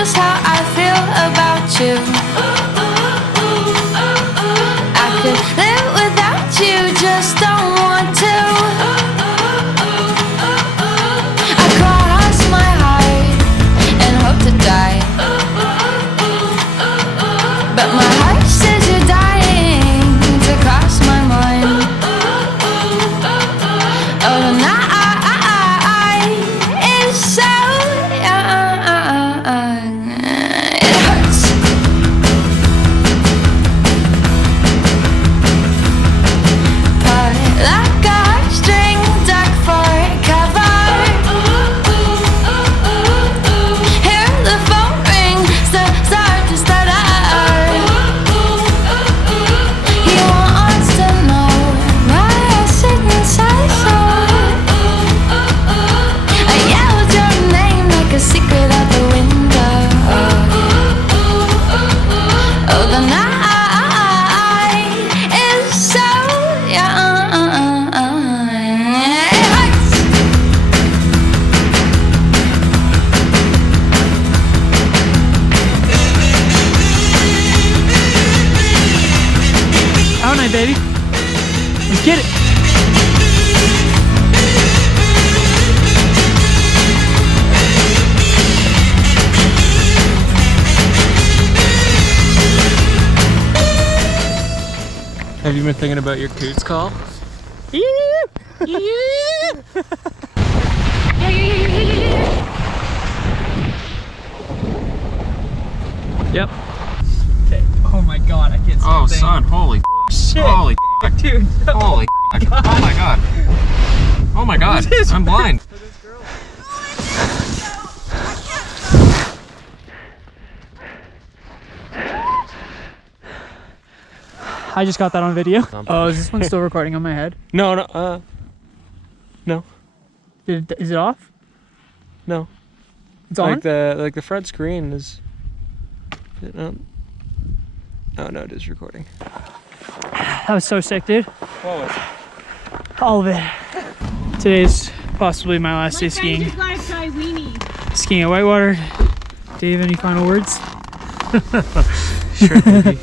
just how I feel about you. I could live without you, just don't want to. I cross my heart and hope to die, but my heart says you're dying to cross my mind. Oh, the night is so young, it hurts. But like a heartstring duck for cover, hear the phone ring, start to stutter. He wants to know why I sit inside so. I yelled your name like a secret out the window. Oh, the night is so young, it hurts. How night, baby? Let's get it. Have you been thinking about your coots call? Yep. Okay. Oh my god, I can't see Oh, a thing. son, holy Shit. holy Dude. holy oh my god. Oh my god, I'm blind. I just got that on video. Oh, is this one still recording on my head? No, no, Is it off? no. It's on? Like the front screen is. Oh no, it is recording. That was so sick, dude. What was it? All of it. Today's possibly my last day skiing. Just gotta try weenie. Skiing at Whitewater. Dave, any final words? Sure, baby.